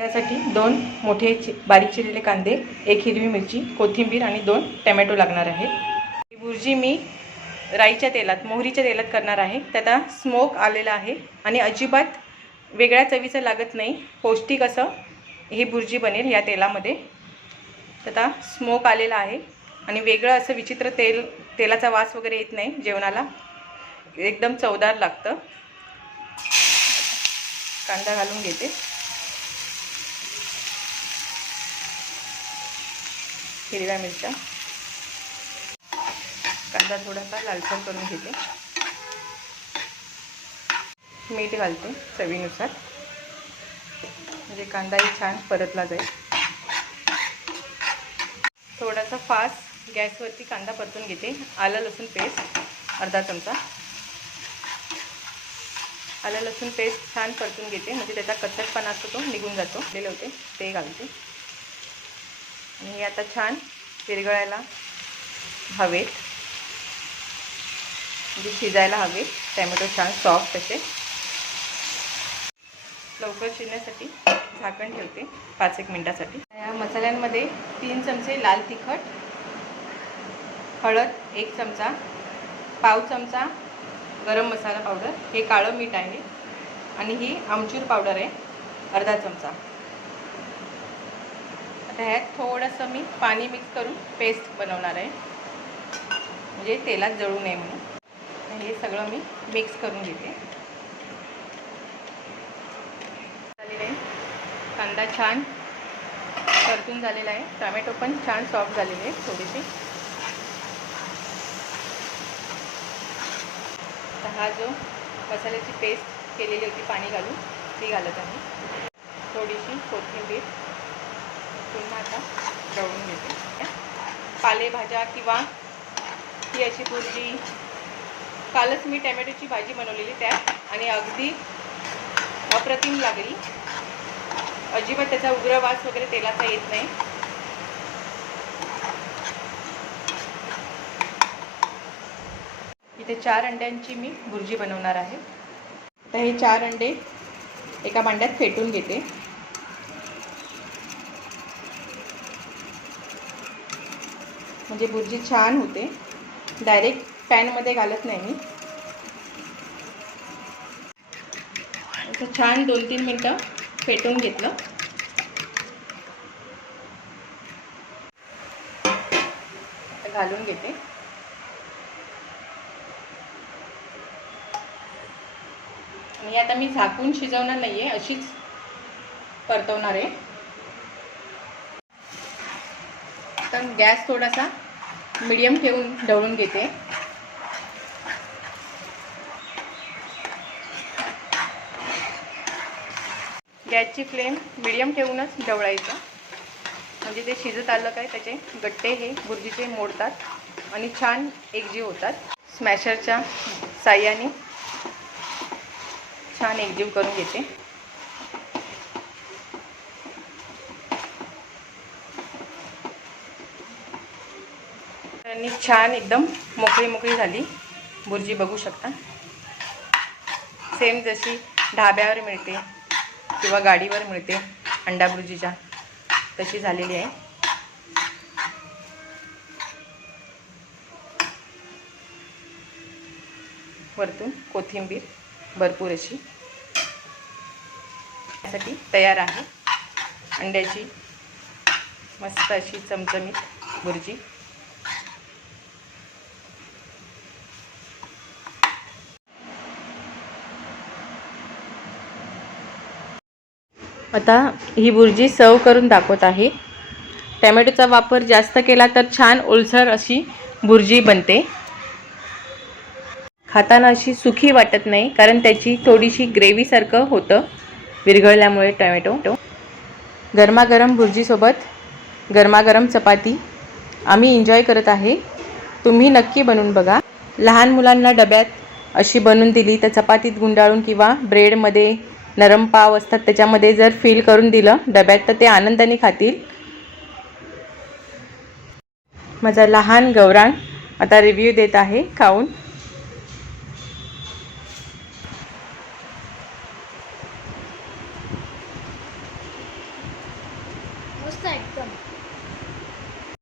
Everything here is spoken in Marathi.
त्यासाठी दोन मोठे चि बारीक चिरलेले कांदे एक हिरवी मिरची कोथिंबीर आणि दोन टमॅटो लागणार आहे. ही भुर्जी मी राईच्या तेलात मोहरीच्या तेलात करणार आहे. त्याचा स्मोक आलेला आहे आणि अजिबात वेगळ्या चवीचं लागत नाही. पौष्टिक असं ही भुर्जी बनेल या तेलामध्ये. त्याचा स्मोक आलेला आहे आणि वेगळं असं विचित्र तेल तेलाचा वास वगैरे येत नाही जेवणाला. एकदम चवदार लागतं. कांदा घालून घेते. हिरव्या मिरच्या. कांदा थोडासा लालसर करून घेते. मीठ घालते चवीनुसार. म्हणजे कांदाही छान परतला जाईल. थोडासा फास्ट गॅसवरती कांदा परतून घेते. आलं लसूण पेस्ट अर्धा चमचा. आलं लसूण पेस्ट छान परतून घेते. म्हणजे त्याचा कच्चटपणा असतो तो निघून जातो. दिले होते ते घालते. आणि हे आता छान विरघळायला हवेत. म्हणजे शिजायला हवे टॅमॅटो छान सॉफ्ट असे. लवकर शिजण्यासाठी झाकण ठेवते. पाच एक मिनटासाठी. या मसाल्यांमध्ये तीन चमचे लाल तिखट हळद एक चमचा पाव चमचा गरम मसाला पावडर. हे काळं मीठ आहे. आणि ही आमचूर पावडर आहे. अर्धा चमचा. ह्यात थोडंसं मी पाणी मिक्स करून पेस्ट बनवणार आहे. म्हणजे तेलात जळू नये म्हणून. हे सगळं मी मिक्स करून घेते. झालेलं आहे. कांदा छान परतून झालेला आहे. टमॅटो पण छान सॉफ्ट झालेले आहे थोडेसे. हा जो मसाल्याची पेस्ट केलेली होती पाणी घालून ती घालत आहे थोडीशी कोथिंबीर. पूर्ण आता दळून घेते. पालेभाज्या किंवा ही अशी भुर्जी कालच मी टॅमॅटोची भाजी बनवलेली त्यात आणि अगदी अप्रतिम लागली. अजिबात त्याचा उग्र वास वगैरे तेलाचा येत नाही. इथे चार अंड्यांची मी भुर्जी बनवणार आहे. तर हे चार अंडे एका भांड्यात फेटून घेते. म्हणजे भुर्जी छान होते. डायरेक्ट पॅनमध्ये घालत नाही मी. असं छान दोन तीन मिनटं फेटून घेतलं. घालून घेते. आणि आता मी झाकून शिजवणार नाहीये अशीच परतवणार आहे. तर गॅस थोडासा मीडियम ठेवून ढवळून घेते. गॅसची फ्लेम मीडियम ठेवूनच ढवळायचं म्हणजे ते शिजत आलं काय त्याचे गट्टे हे बुर्जीचे मोडतात आणि छान एकजीव होतात. स्मॅशरच्या साह्याने छान एकजीव करून घेते. त्यांनी छान एकदम मोकळी मोकळी झाली. बुर्जी बघू शकता. सेम जशी ढाब्यावर मिळते किंवा गाडीवर मिळते अंडा बुर्जीच्या तशी झालेली आहे. वरतून कोथिंबीर भरपूर अशी. त्यासाठी तयार आहे. अंड्याची मस्त अशी चमचमीत बुर्जी. आता ही बुर्जी सर्व करून दाखवत आहे. टॅमॅटोचा वापर जास्त केला तर छान ओलसर अशी बुर्जी बनते. खाताना अशी सुखी वाटत नाही कारण त्याची थोडीशी ग्रेव्हीसारखं होतं विरघळल्यामुळे टॅमॅटो. गरमागरम भुर्जीसोबत गरमागरम चपाती आम्ही एन्जॉय करत आहे. तुम्ही नक्की बनवून बघा. लहान मुलांना डब्यात अशी बनवून दिली तर चपातीत गुंडाळून किंवा ब्रेडमध्ये नरम पाव असतात त्याच्यामध्ये जर फील करून दिलं डब्यात तर ते आनंदाने खातील. माझा लहान गौरांग आता रिव्ह्यू देत आहे खाऊन. मस्त एकदम.